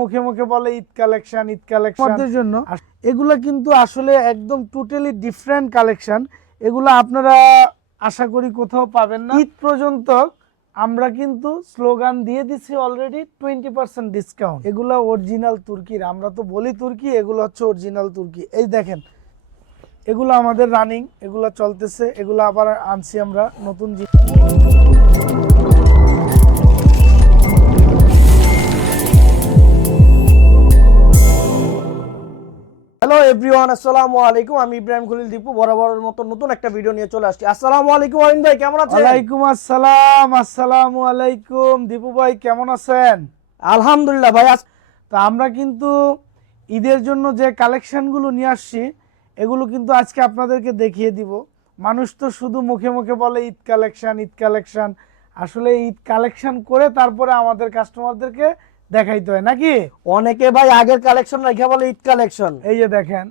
মুখে মুখে বলে ঈদ কালেকশন ঈদ কালেকশন জন্য। এগুলো কিন্তু আসলে একদম টোটালি ডিফারেন্ট কালেকশন এগুলো আপনারা আশা করি কোথাও পাবেন না। ঈদ পর্যন্ত আমরা কিন্তু স্লোগান দিয়ে দিছি অলরেডি টোয়েন্টি পার্সেন্ট ডিসকাউন্ট এগুলো অরিজিনাল তুর্কির। আমরা তো বলি তুর্কি এগুলো হচ্ছে অরিজিনাল তুর্কি। এই দেখেন এগুলো আমাদের রানিং এগুলো চলতেছে এগুলো আবার আনছি আমরা নতুন জিনিস। এভরিওয়ান আসসালামু আলাইকুম। আমি ইব্রাহিম খলিল দীপু বরাবরের মতো নতুন একটা ভিডিও নিয়ে চলে আসছি। আসসালামু আলাইকুম আমিন ভাই কেমন আছেন? ওয়ালাইকুম আসসালাম আসসালামু আলাইকুম। দীপু ভাই কেমন আছেন? আলহামদুলিল্লাহ ভাই আজ- তো আমরা কিন্তু ঈদের জন্য যে কালেকশনগুলো নিয়ে আসছি এগুলো কিন্তু আজকে আপনাদেরকে দেখিয়ে দিব। মানুষ তো শুধু মুখে মুখে বলে ঈদ কালেকশন ঈদ কালেকশন। আসলে ঈদ কালেকশন করে তারপরে আমাদের কাস্টমারদেরকে দেখাইতে হয় নাকি? অনেকে ভাই আগের কালেকশন রেখে বলে ঈদ কালেকশন এই যে দেখেন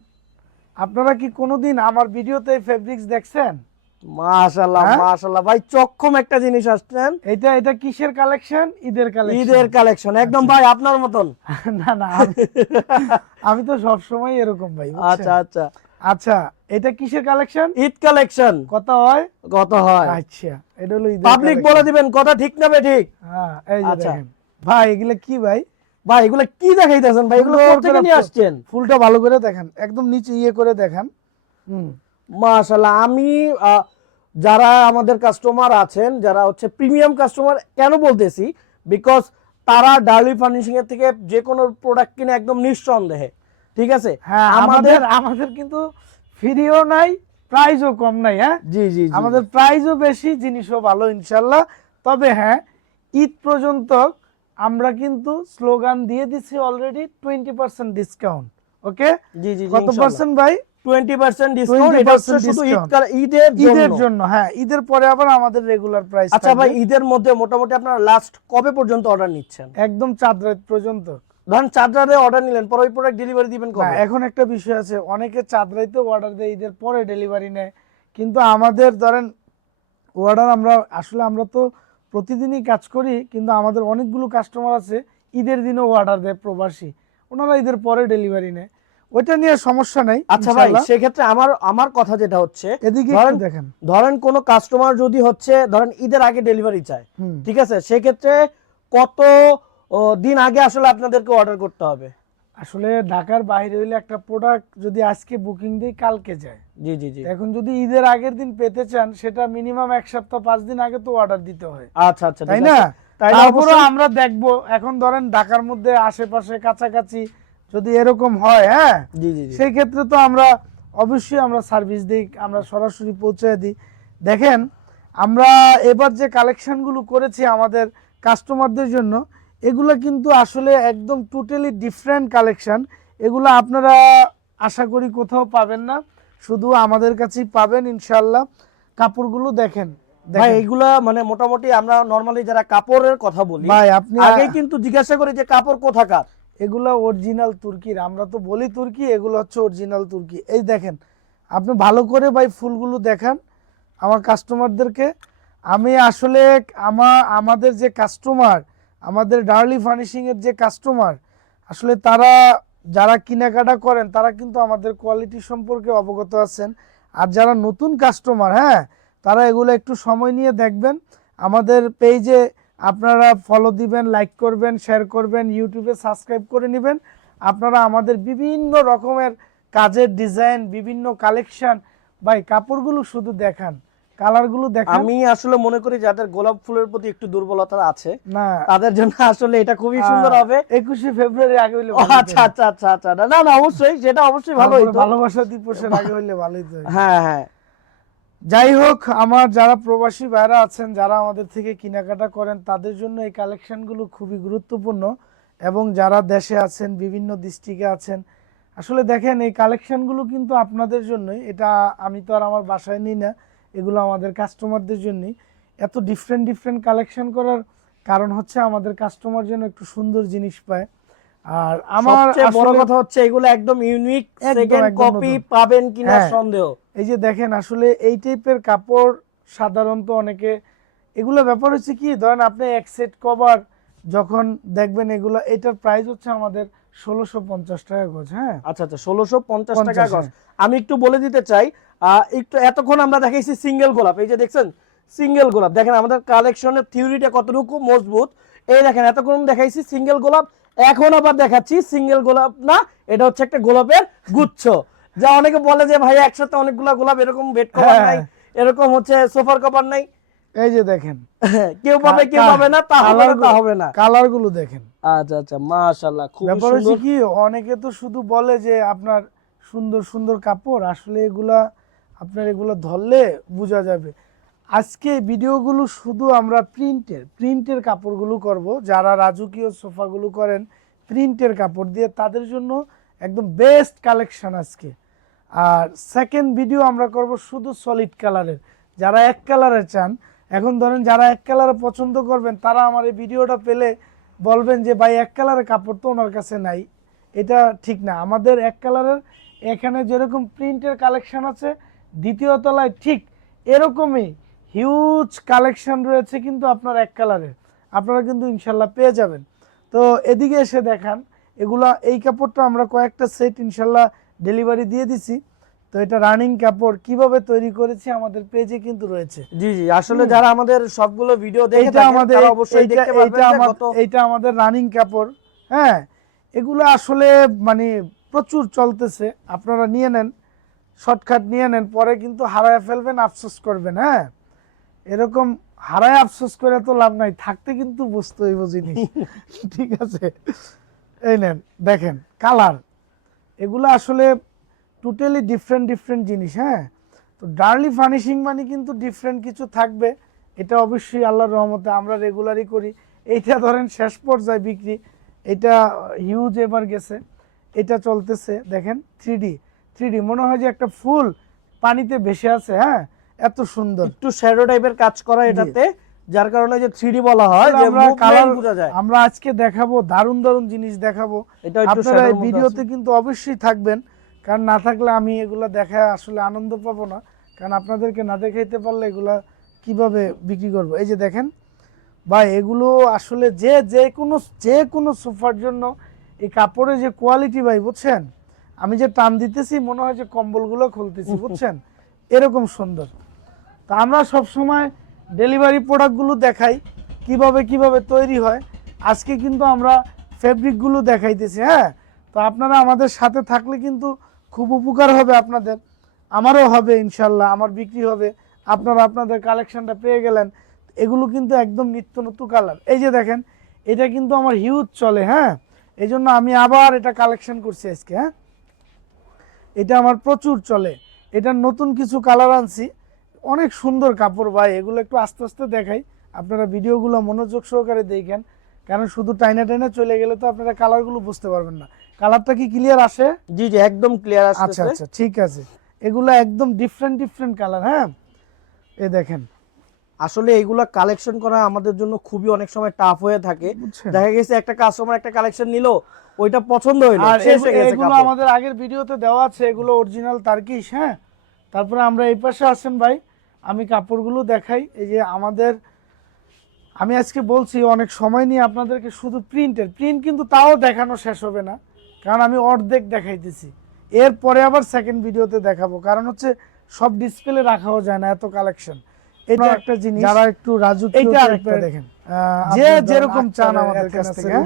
আপনারা কি কোনোদিন আমার ভিডিওতে ফেব্রিক্স দেখছেন? মাশাআল্লাহ হ্যাঁ? মাশাআল্লাহ। ভাই চক্ষম একটা জিনিস আসছেন। এটা এটা কিসের কালেকশন ঈদের কালেকশন ঈদের কালেকশন একদম ভাই আপনার মতন। না না আমি- তো সব সময় এরকম ভাই আচ্ছা আচ্ছা। আচ্ছা এটা কিসের কালেকশন ঈদ কালেকশন কত হয়? কত হয়? আচ্ছা এটা হলো পাবলিক বলে দিবেন কথা ঠিক না বে ঠিক? হ্যাঁ এই যে আচ্ছা। দেখেন। ভাই এগুলা কি ভাই? ভাই এগুলো কি দেখাইতেছেন ভাই? এগুলো কোথা থেকে নিয়ে আসছেন? ফুলটা ভালো করে দেখেন একদম নিচে ইয়ে করে দেখেন। হুম। মাশাল্লাহ আমি যারা আমাদের কাস্টমার আছেন যারা হচ্ছে প্রিমিয়াম কাস্টমার কেন বলতেছি? বিকজ তারা ডার্লি ফার্নিশিং এর থেকে যে কোনো প্রোডাক্ট কিনে একদম নিঃসন্দেহে ঠিক আছে? হ্যাঁ আমাদের আমাদের কিন্তু ফ্রিও নাই প্রাইসও কম নাই হ্যাঁ? জি জি। আমাদের প্রাইসও বেশি জিনিসও ভালো ইনশাল্লাহ তবে হ্যাঁ ঈদ পর্যন্ত আমরা কিন্তু স্লোগান দিয়ে দিছি already twenty percent discount okay জি জি কত পার্সেন্ট ভাই? টোয়েন্টি পার্সেন্ট ডিসকাউন্ট এটা শুধু ঈদের ঈদের জন্য হ্যাঁ ঈদের পরে আবার আমাদের রেগুলার প্রাইস আচ্ছা ভাই ঈদের মধ্যে মোটামুটি আপনারা লাস্ট কবে পর্যন্ত অর্ডার নিচ্ছেন? একদম চাঁদ রাত পর্যন্ত। ধরেন চার্জারে অর্ডার নিলেন পরে ওই প্রোডাক্ট ডেলিভারি দিবেন কবে? এখন একটা বিষয় আছে অনেকে চাঁদ রাইতে অর্ডার দেয় ঈদের পরে ডেলিভারি নেয়। কিন্তু আমাদের ধরেন অর্ডার আমরা আসলে আমরা তো প্রতিদিনই কাজ করি কিন্তু আমাদের অনেকগুলো কাস্টমার আছে ঈদের দিনও অর্ডার দেয় প্রবাসী। ওনারা ঈদের পরে ডেলিভারি নেয়। ওইটা নিয়ে সমস্যা নাই আচ্ছা ভাই সেক্ষেত্রে আমার আমার কথা যেটা হচ্ছে এদিকে দেখেন। ধরেন কোনো কাস্টমার যদি হচ্ছে ধরেন ঈদের আগে ডেলিভারি চায়। ঠিক আছে? সেক্ষেত্রে কত দিন আগে আসলে আপনাদেরকে অর্ডার করতে হবে? আসলে ঢাকার বাইরে হইলে একটা প্রোডাক্ট যদি আজকে বুকিং দিই কালকে যায়। জি জি জি। এখন যদি ঈদের আগের দিন পেতে চান সেটা মিনিমাম এক সপ্তাহ পাঁচ দিন আগে তো অর্ডার দিতে হয়। আচ্ছা আচ্ছা তাই না? তারপরে আমরা দেখব। এখন ধরেন ঢাকার মধ্যে আশেপাশে কাছাকাছি যদি এরকম হয় হ্যাঁ? জি জি জি। সেই ক্ষেত্রে তো আমরা অবশ্যই আমরা সার্ভিস দিই আমরা সরাসরি পৌঁছে দিই। দেখেন আমরা এবার যে কালেকশনগুলো করেছি আমাদের কাস্টমারদের জন্য এগুলো কিন্তু আসলে একদম টোটালি ডিফারেন্ট কালেকশন এগুলো আপনারা আশা করি কোথাও পাবেন না। শুধু আমাদের কাছেই পাবেন ইনশাল্লাহ কাপড়গুলো দেখেন। ভাই। এইগুলা মানে মোটামুটি আমরা নরমালি যারা কাপড়ের কথা বলি ভাই আপনি আগে কিন্তু জিজ্ঞাসা করি যে কাপড় কোথাকার। এগুলো অরিজিনাল তুর্কির। আমরা তো বলি তুর্কি এগুলো হচ্ছে অরিজিনাল তুর্কি। এই দেখেন আপনি ভালো করে ভাই ফুলগুলো দেখান আমার কাস্টমারদেরকে আমি আসলে আমা আমাদের যে কাস্টমার আমাদের ডার্লি ফার্নিশিং এর যে কাস্টমার আসলে তারা যারা কেনাকাটা করেন, তারা কিন্তু আমাদের কোয়ালিটি সম্পর্কে অবগত আছেন। আর যারা নতুন কাস্টমার হ্যাঁ তারা এগুলো একটু সময় নিয়ে দেখবেন। আমাদের পেজে আপনারা ফলো দিবেন লাইক করবেন শেয়ার করবেন ইউটিউবে সাবস্ক্রাইব করে নেবেন। আপনারা আমাদের বিভিন্ন রকমের কাজের ডিজাইন বিভিন্ন কালেকশন ভাই, কাপড়গুলো শুধু দেখান। কালারগুলো দেখান। আমি আসলে মনে করি যাদের গোলাপ ফুলের প্রতি একটু দুর্বলতা আছে না। তাদের জন্য আসলে এটা খুবই সুন্দর হবে। একুশে ফেব্রুয়ারি আগে হইলে আচ্ছা আচ্ছা আচ্ছা আচ্ছা। না না অবশ্যই সেটা অবশ্যই ভালো হইতো। ভালোবাসা দিবসের আগে হইলে ভালোই তো হ্যাঁ হ্যাঁ। যাই হোক আমার যারা প্রবাসী ভাইরা আছেন যারা আমাদের থেকে কেনাকাটা করেন তাদের জন্য এই কালেকশনগুলো খুবই গুরুত্বপূর্ণ এবং যারা দেশে আছেন বিভিন্ন ডিস্ট্রিক্টে আছেন আসলে দেখেন এই কালেকশনগুলো কিন্তু আপনাদের জন্যই। এটা আমি তো আর আমার বাসায় নিই না। এগুলো আমাদের কাস্টমারদের জন্যই। এত ডিফারেন্ট ডিফারেন্ট কালেকশন করার কারণ হচ্ছে আমাদের কাস্টমার যেন একটু সুন্দর জিনিস পায়। আর আমার বড় কথা হচ্ছে এগুলো একদম ইউনিক সেকেন্ড কপি পাবেন কিনা হ্যাঁ। সন্দেহ। এই যে দেখেন আসলে এই টাইপের কাপড় সাধারণত অনেকে এগুলো ব্যাপার হচ্ছে কি ধরেন আপনি এক সেট কভার যখন দেখবেন এগুলো এটার প্রাইস হচ্ছে আমাদের ষোলোশো পঞ্চাশ টাকা গজ হ্যাঁ? আচ্ছা আচ্ছা ষোলোশো পঞ্চাশ টাকা গজ। আমি একটু বলে দিতে চাই একটু এতক্ষণ আমরা দেখাইছি সিঙ্গেল গোলাপ। এই যে দেখছেন সিঙ্গেল গোলাপ। দেখেন আমাদের কালেকশনের থিওরিটা কতটুকু মজবুত। এই দেখেন এতক্ষণ দেখাইছি সিঙ্গেল গোলাপ। এখন আবার দেখাচ্ছি সিঙ্গেল গোলাপ না এটা হচ্ছে একটা গোলাপের গুচ্ছ। যা অনেকে বলে যে ভাই একসাথে অনেকগুলা গোলাপ এরকম বেড কভার হ্যাঁ। নাই এরকম হচ্ছে সোফার কভার নাই। এই যে দেখেন। কেউ পাবে কেউ পাবে না তা হবে না তা হবে না। কালারগুলো দেখেন। আচ্ছা আচ্ছা মাশাআল্লাহ খুব সুন্দর। কি অনেকে তো শুধু বলে যে আপনার সুন্দর সুন্দর কাপড় আসলে এগুলা আপনার এগুলো ধরলে বোঝা যাবে। আজকে ভিডিওগুলো শুধু আমরা প্রিন্টের প্রিন্টের কাপড়গুলো করব। যারা রাজকীয় সোফাগুলো করেন প্রিন্টের কাপড় দিয়ে তাদের জন্য একদম বেস্ট কালেকশন আজকে। আর সেকেন্ড ভিডিও আমরা করব শুধু সলিড কালারের যারা এক কালারের চান এখন ধরেন যারা এক কালারে পছন্দ করবেন, তারা আমার এই ভিডিওটা পেলে বলবেন যে, ভাই, এক কালারের কাপড় তো ওনার কাছে নাই। এটা ঠিক না। আমাদের এক কালারের এখানে যেরকম প্রিন্টের কালেকশন আছে, দ্বিতীয় তলায় ঠিক এরকমই হিউজ কালেকশন রয়েছে কিন্তু আপনার এক কালারের। আপনারা কিন্তু ইনশাল্লাহ পেয়ে যাবেন। তো এদিকে এসে দেখান, এগুলা, এই কাপড়টা আমরা কয়েকটা সেট ইনশাল্লাহ ডেলিভারি দিয়ে দিছি। তো এটা রানিং কাপড় কীভাবে তৈরি করেছি আমাদের পেজে কিন্তু রয়েছে। জি জি আসলে যারা আমাদের সবগুলো ভিডিও দেখে থাকেন, আমাদের অবশ্যই দেখতে পারবেন এইটা আমাদের রানিং কাপড়। হ্যাঁ এগুলো আসলে মানে প্রচুর চলতেছে। আপনারা নিয়ে নেন শর্টকাট নিয়ে নেন পরে কিন্তু হারায় ফেলবেন আফসোস করবেন হ্যাঁ। এরকম হারায় আফসোস করে তো লাভ নাই থাকতে কিন্তু বুঝতে হইব জিনিস। ঠিক আছে? এই নেন দেখেন কালার এগুলো আসলে টোটালি ডিফারেন্ট ডিফারেন্ট জিনিস হ্যাঁ? তো ডার্লি ফার্নিশিং মানে কিন্তু ডিফারেন্ট কিছু থাকবে। এটা অবশ্যই আল্লাহর রহমতে আমরা রেগুলারই করি। এইটা ধরেন শেষ পর্যায়ে বিক্রি। এটা হিউজ এবার গেছে। এটা চলতেছে দেখেন থ্রি ডি মনে হয় যে একটা ফুল পানিতে ভেসে আছে হ্যাঁ? এত সুন্দর। একটু শ্যাডো টাইপের কাজ করা এটাতে যার কারণে যে থ্রি বলা হয় যে আমরা কালার বোঝা যায়। আমরা আজকে দেখাবো দারুণ দারুণ জিনিস দেখাবো। এটা আপনারা ভিডিওতে কিন্তু অবশ্যই থাকবেন। কারণ না থাকলে আমি এগুলো দেখা আসলে আনন্দ পাবো না। কারণ আপনাদেরকে না দেখাইতে পারলে এগুলা কীভাবে বিক্রি করব? এই যে দেখেন বা এগুলো আসলে যে যে কোনো যে কোনো সোফার জন্য এই কাপড়ের যে কোয়ালিটি ভাই বুঝছেন? আমি যে টান দিতেছি মনে হয় যে কম্বলগুলো খুলতেছি বুঝছেন? এরকম সুন্দর। তা আমরা সব সময় ডেলিভারি প্রোডাক্টগুলো দেখাই কীভাবে কীভাবে তৈরি হয়। আজকে কিন্তু আমরা ফেব্রিকগুলো দেখাইতেছি হ্যাঁ? তো আপনারা আমাদের সাথে থাকলে কিন্তু খুব উপকার হবে আপনাদের। আমারও হবে ইনশাল্লাহ, আমার বিক্রি হবে। আপনারা আপনাদের কালেকশনটা পেয়ে গেলেন। এগুলো কিন্তু একদম নিত্য নতুন কালার এই যে দেখেন, এটা কিন্তু আমার হিউজ চলে হ্যাঁ? এই জন্য আমি আবার এটা কালেকশন করছি আজকে হ্যাঁ? এটা আমার প্রচুর চলে। এটার নতুন কিছু কালার আনছি। অনেক সুন্দর কাপড় ভাই, এগুলো একটু আস্তে আস্তে দেখাই। আপনারা ভিডিওগুলো মনোযোগ সহকারে দেখেন। কারণ শুধু টাইনা টাইনা চলে গেলে তো আপনারা কালারগুলো বুঝতে পারবেন না। কালারটা কি ক্লিয়ার আসে? জি জি একদম ক্লিয়ার আচ্ছা আসছে আচ্ছা ঠিক আছে। এগুলো একদম ডিফারেন্ট ডিফারেন্ট কালার হ্যাঁ? এ দেখেন। আসলে এগুলো কালেকশন করা আমাদের জন্য খুবই অনেক সময় টাফ হয়ে থাকে। দেখা গেছে একটা কাস্টমার একটা কালেকশন নিলো ওইটা পছন্দ হইল আর এগুলো আমাদের আগের ভিডিওতে দেওয়া আছে এগুলো অরিজিনাল তার্কিশ হ্যাঁ? তারপরে আমরা এই পাশে আসেন ভাই আমি কাপড়গুলো দেখাই। এই যে আমাদের আমি আজকে বলছি অনেক সময় নিয়ে আপনাদেরকে শুধু প্রিন্টের প্রিন্ট কিন্তু তাও দেখানো শেষ হবে না। কারণ আমি অর্ধেক দেখাইতেছি। এরপরে আবার সেকেন্ড ভিডিওতে দেখাবো। কারণ হচ্ছে সব ডিসপ্লে রাখাও যায় না এত কালেকশন এটা একটা জিনিস। যারা একটু এইটা আরেকটা টাইপের দেখেন। যে যেরকম চান আমাদের কাছ থেকে?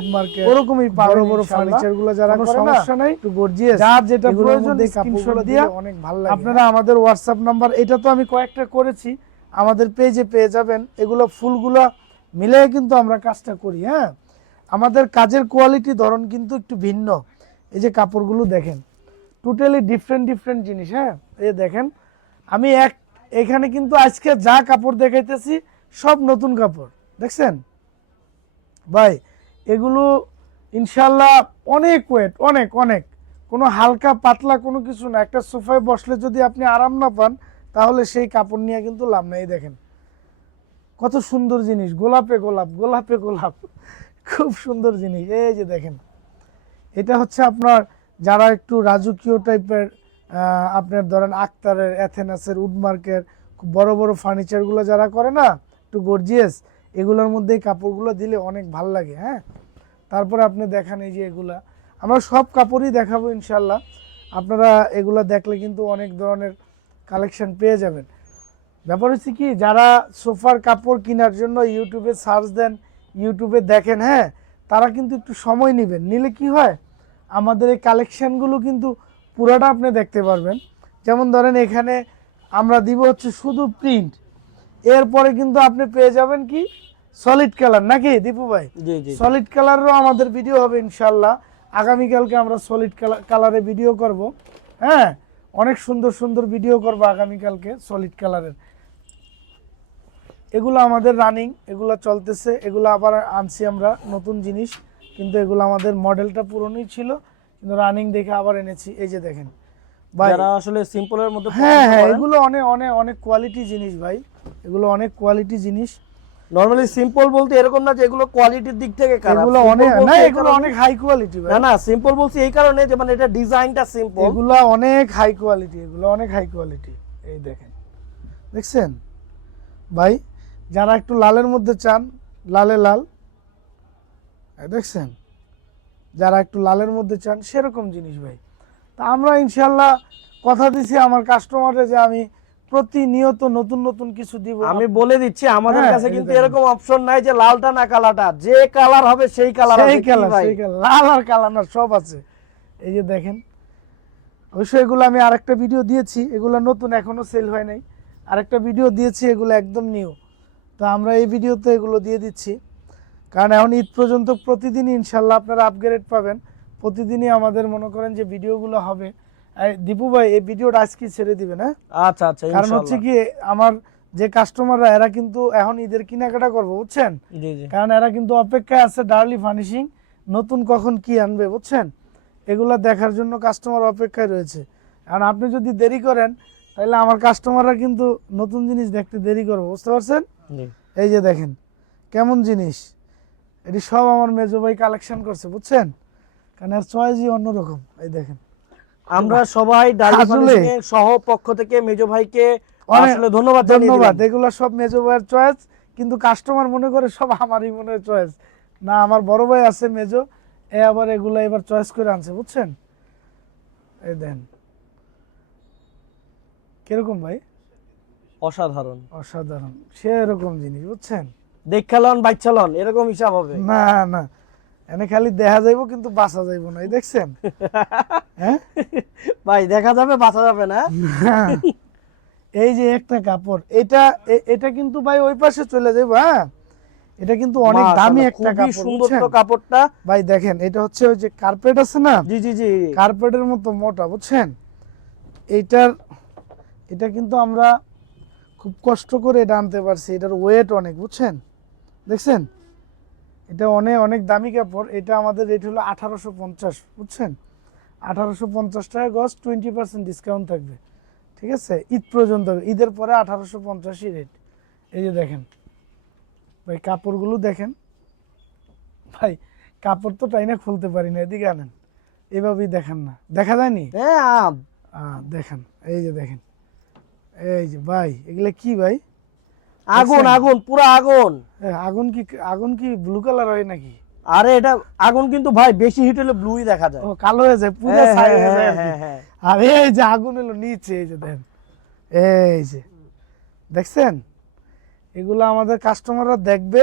ওরকমই বড় বড় ফার্নিচারগুলো যারা কোনো সমস্যা নাই। একটু গর্জিয়াস যার যেটা প্রয়োজন স্ক্রিনশট দিয়ে অনেক ভালো লাগে। আপনারা আমাদের হোয়াটসঅ্যাপ নাম্বার এটা তো আমি কয়েকটা করেছি আমাদের পেজে পেয়ে যাবেন। এগুলো ফুলগুলো মিলে কিন্তু আমরা কাজটা করি হ্যাঁ? আমাদের কাজের কোয়ালিটি ধরন কিন্তু একটু ভিন্ন। এই যে কাপড়গুলো দেখেন টোটালি ডিফারেন্ট ডিফারেন্ট জিনিস হ্যাঁ? এই দেখেন, আমি এক, এখানে কিন্তু আজকে যা কাপড় দেখাইতেছি, সব নতুন কাপড়, দেখছেন? ভাই, এগুলো ইনশাল্লাহ অনেক ওয়েট অনেক অনেক। কোনো হালকা, পাতলা কোনো কিছু না। একটা সোফায় বসলে যদি আপনি আরাম না পান, তাহলে সেই কাপড় নিয়ে কিন্তু লাভ নেই দেখেন। কত সুন্দর জিনিস, গোলাপে গোলাপ গোলাপে গোলাপ। খুব সুন্দর জিনিস, এই যে দেখেন। এটা হচ্ছে আপনার যারা একটু রাজকীয় টাইপের আপনার ধরেন আক্তারের, অ্যাথেনাসের, উডমার্কের, খুব বড় বড় ফার্নিচারগুলো যারা করে না, একটু গর্জিয়াস এগুলোর মধ্যে কাপড়গুলো দিলে অনেক ভালো লাগে হ্যাঁ? তারপরে আপনি দেখান এই যে এগুলা। আমরা সব কাপড়ই দেখাবো ইনশাল্লাহ আপনারা এগুলো দেখলে কিন্তু অনেক ধরনের কালেকশন পেয়ে যাবেন। ব্যাপার হচ্ছে কি, যারা সোফার কাপড় কেনার জন্য ইউটিউবে সার্চ দেন, ইউটিউবে দেখেন হ্যাঁ? তারা কিন্তু একটু সময় নেবেন। নিলে কি হয়? আমাদের এই কালেকশনগুলো কিন্তু পুরোটা আপনি দেখতে পারবেন। যেমন ধরেন এখানে আমরা দিব হচ্ছে শুধু প্রিন্ট এরপরে কিন্তু আপনি পেয়ে যাবেন কি? সলিড কালার নাকি দীপু ভাই? জি জি। সলিড কালারও আমাদের ভিডিও হবে ইনশাল্লাহ আগামীকালকে আমরা সলিড কালারে ভিডিও করব। হ্যাঁ অনেক সুন্দর সুন্দর ভিডিও করব আগামীকালকে সলিড কালারের এগুলো আমাদের রানিং এগুলো চলতেছে এগুলো আবার আনছি আমরা নতুন জিনিস। কিন্তু এগুলো আমাদের মডেলটা পুরনোই ছিল কিন্তু রানিং দেখে আবার এনেছি। এই যে দেখেন। ভাই যারা আসলে সিম্পলের মধ্যে হ্যাঁ হ্যাঁ এগুলো অনেক অনেক অনেক কোয়ালিটি জিনিস ভাই। এগুলো অনেক কোয়ালিটি জিনিস। নরমালি সিম্পল বলতে এরকম না যে এগুলো কোয়ালিটির দিক থেকে খারাপ। এগুলো অনেক না এগুলো অনেক হাই কোয়ালিটি ভাই। না না সিম্পল বলছি এই কারণে যে মানে এটা ডিজাইনটা সিম্পল এগুলো অনেক হাই কোয়ালিটি এগুলো অনেক হাই কোয়ালিটি এই দেখেন। দেখছেন? ভাই যারা একটু লালের মধ্যে চান লালে লাল। দেখছেন? যারা একটু লালের মধ্যে চান সেরকম জিনিস ভাই। তা আমরা ইনশাল্লাহ কথা দিছি আমার কাস্টমারে যে আমি প্রতিনিয়ত নতুন নতুন কিছু দিব। আমি বলে দিচ্ছি আমাদের হ্যাঁ, কাছে কিন্তু এরকম অপশন নাই যে লালটা না কালাটা যে কালার হবে সেই কালার সেই কালার সেই কালার। লাল আর কালার না সব আছে। এই যে দেখেন অবশ্যই এগুলো আমি আরেকটা ভিডিও দিয়েছি। এগুলো নতুন এখনও সেল হয় নাই। আরেকটা ভিডিও দিয়েছি এগুলো একদম নিউ তো আমরা এই ভিডিওতে এগুলো দিয়ে দিচ্ছি। কারণ এখন ঈদ পর্যন্ত প্রতিদিনই ইনশাল্লাহ আপনারা আপগ্রেড পাবেন। প্রতিদিনই আমাদের মনে করেন যে ভিডিওগুলো হবে। দীপু ভাই এই ভিডিওটা আজকে ছেড়ে দিবেন হ্যাঁ? আচ্ছা আচ্ছা কারণ হচ্ছে কি আমার যে কাস্টমাররা এরা কিন্তু এখন ঈদের কেনাকাটা করব বুঝছেন? কারণ এরা কিন্তু অপেক্ষায় আছে ডার্লি ফার্নিশিং নতুন কখন কি আনবে বুঝছেন? এগুলা দেখার জন্য কাস্টমার অপেক্ষায় রয়েছে। কারণ আপনি যদি দেরি করেন তাহলে আমার কাস্টমাররা কিন্তু নতুন জিনিস দেখতে দেরি করবে বুঝতে পারছেন? এই যে দেখেন কেমন জিনিস? এটি সব আমার মেজো ভাই কালেকশন করছে বুঝছেন? কারণ এর চয়েসই অন্যরকম এই দেখেন। আমরা সবাই ডালি আসলে- সহ পক্ষ থেকে মেজো ভাইকে আসলে ধন্যবাদ ধন্যবাদ। এগুলো সব মেজো ভাইয়ের চয়েস কিন্তু কাস্টমার মনে করে সব আমারই মনে চয়েস না আমার বড় ভাই আছে মেজো এ আবার এগুলো এবার চয়েস করে আনছে বুঝছেন? এই দেন। কীরকম ভাই? অসাধারণ। অসাধারণ। সে এরকম জিনিস বুঝছেন? দেখালন বাইচালন এরকম হিসাব হবে। না না। এনে খালি দেখা যাইবো কিন্তু বাঁচা যাইবো না। এই দেখছেন? হ্যাঁ? ভাই দেখা যাবে বাঁচা যাবে না। এই যে একটা কাপড় এটা এটা কিন্তু ভাই ওই পাশে চলে যাইবো হ্যাঁ? এটা কিন্তু অনেক দামি একটা কাপড় সুন্দর তো কাপড়টা। ভাই দেখেন এটা হচ্ছে ওই যে কার্পেট আছে না? জি জি জি। কার্পেটের মতো মোটা বুঝছেন? এইটার এটা কিন্তু আমরা খুব কষ্ট করে এটা আনতে পারছি। এটার ওয়েট অনেক বুঝছেন? দেখছেন? এটা অনেক অনেক দামি কাপড়। এটা আমাদের রেট হলো আঠারোশো পঞ্চাশ বুঝছেন? আঠারোশো পঞ্চাশ টাকা গজ টোয়েন্টি পার্সেন্ট ডিসকাউন্ট থাকবে। ঠিক আছে? ঈদ পর্যন্ত ঈদের পরে আঠারোশো পঞ্চাশই রেট এই যে দেখেন ভাই কাপড়গুলো দেখেন। ভাই কাপড় তো তাই না খুলতে পারি না এদিকে আনেন। এভাবেই দেখেন না। দেখা যায়নি? হ্যাঁ দেখেন এই যে দেখেন। এই যে ভাই এগুলা কি ভাই? আগুন আগুন পুরো আগুন। আগুন কি আগুন কি ব্লু কালার হয় নাকি? আরে এটা আগুন কিন্তু ভাই বেশি হিট হলে ব্লুই দেখা যায়। ও কালো হয়ে যায় পুরো ছাই হ্যাঁ, হয়ে যায় হ্যাঁ, আর হ্যাঁ, হ্যাঁ। এই যে আগুন এলো নিচে এই যে দেখেন এই যে। দেখছেন? এগুলো আমাদের কাস্টমাররা দেখবে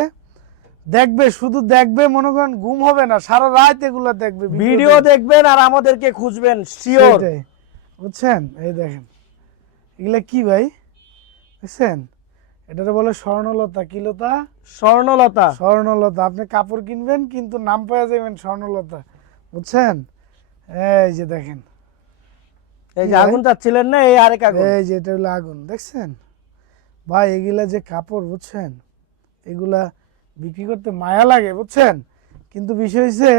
দেখবে শুধু দেখবে মনে করেন ঘুম হবে না সারা রাত এগুলো দেখবে ভিডিও দেখবেন আর আমাদেরকে খুঁজবেন শিওর বুঝছেন? এই দেখেন। এগুলা কি ভাই? দেখছেন? এটারে বলে স্বর্ণলতা কি লতা? স্বর্ণলতা। স্বর্ণলতা। আপনি কাপড় কিনবেন কিন্তু নাম পাওয়া যাবেন স্বর্ণলতা। বুঝছেন? এই যে দেখেন। এই যে ভাই? আগুন চাচ্ছিলেন না এই আরেক আগুন। এই যে এটা হলো আগুন দেখছেন? ভাই এগুলা যে কাপড় বুঝছেন? এগুলা বিক্রি করতে মায়া লাগে বুঝছেন? কিন্তু বিষয় হচ্ছে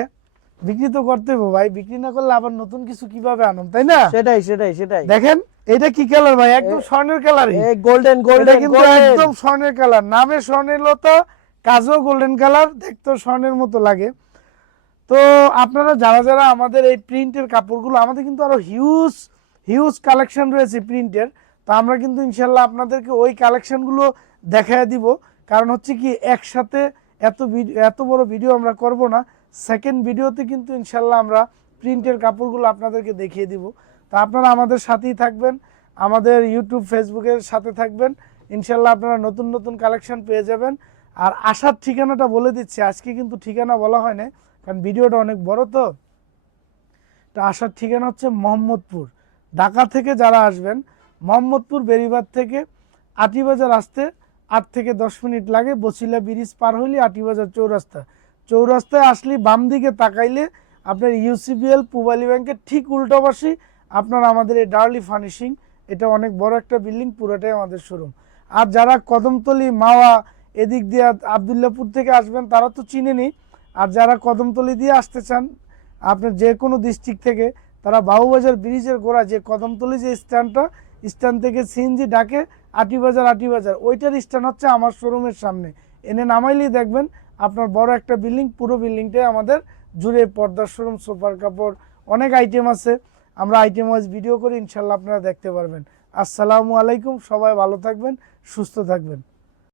বিক্রি তো করতে হবে ভাই। বিক্রি না করলে আবার নতুন কিছু কীভাবে আনুন তাই না? সেটাই সেটাই সেটাই। দেখেন এটা কি কালার ভাই? একদম স্বর্ণের কালারই এই গোল্ডেন গোল্ডেন কিন্তু একদম স্বর্ণের কালার নামে স্বর্ণের লতা কাজও গোল্ডেন কালার দেখতেও স্বর্ণের মতো লাগে। তো আপনারা যারা যারা আমাদের এই প্রিন্টের কাপড়গুলো আমাদের কিন্তু আরও হিউজ হিউজ কালেকশন রয়েছে প্রিন্টের। তো আমরা কিন্তু ইনশাল্লাহ আপনাদেরকে ওই কালেকশনগুলো দেখায় দিব। কারণ হচ্ছে কি একসাথে এত ভিডিও এত বড় ভিডিও আমরা করব না। সেকেন্ড ভিডিওতে কিন্তু ইনশাল্লাহ আমরা প্রিন্টের কাপড়গুলো আপনাদেরকে দেখিয়ে দিব। তা আপনারা আমাদের সাথেই থাকবেন, আমাদের ইউটিউব ফেসবুকের সাথে থাকবেন। ইনশাল্লাহ আপনারা নতুন নতুন কালেকশন পেয়ে যাবেন। আর আসার ঠিকানাটা বলে দিচ্ছি, আজকে কিন্তু ঠিকানা বলা হয় না কারণ ভিডিওটা অনেক বড় তো। তা আসার ঠিকানা হচ্ছে মোহাম্মদপুর। ঢাকা থেকে যারা আসবেন, মোহাম্মদপুর বেরিবাদ থেকে আটিবাজার আসতে আট থেকে দশ মিনিট লাগে বসিলা ব্রিজ পার হইলে আটিবাজার চৌরাস্তা। চৌরাস্তায় আসলে বাম দিকে তাকাইলে আপনার ইউসিবিএল পুবালি ব্যাংকের ঠিক উল্টো পাশেই আপনার আমাদের এই ডার্লি ফার্নিশিং, এটা অনেক বড় একটা বিল্ডিং, পুরোটাই আমাদের শোরুম। আর যারা কদমতলি, মাওয়া, এদিক দিয়ে আবদুল্লাপুর থেকে আসবেন, তারা তো চিনেনি আর যারা কদমতলি দিয়ে আসতে চান, আপনার যে কোনো ডিস্ট্রিক্ট থেকে, তারা বাবুবাজার ব্রিজের গোড়া যে কদমতলি যে স্ট্যান্ডটা, স্ট্যান্ড থেকে সিএনজি ডাকে আটিবাজার আটিবাজার, ওইটার স্ট্যান্ড হচ্ছে আমার শোরুমের সামনে। এনে নামাইলেই দেখবেন, আপনার বড় একটা বিল্ডিং, পুরো বিল্ডিংটাই আমাদের জুড়ে পর্দার শোরুম সুপার কাপড়, অনেক আইটেম আছে। আমরা আইটেম ওয়াইজ ভিডিও করি, ইনশাল্লাহ আপনারা দেখতে পারবেন। আসসালামু আলাইকুম, সবাই ভালো থাকবেন, সুস্থ থাকবেন।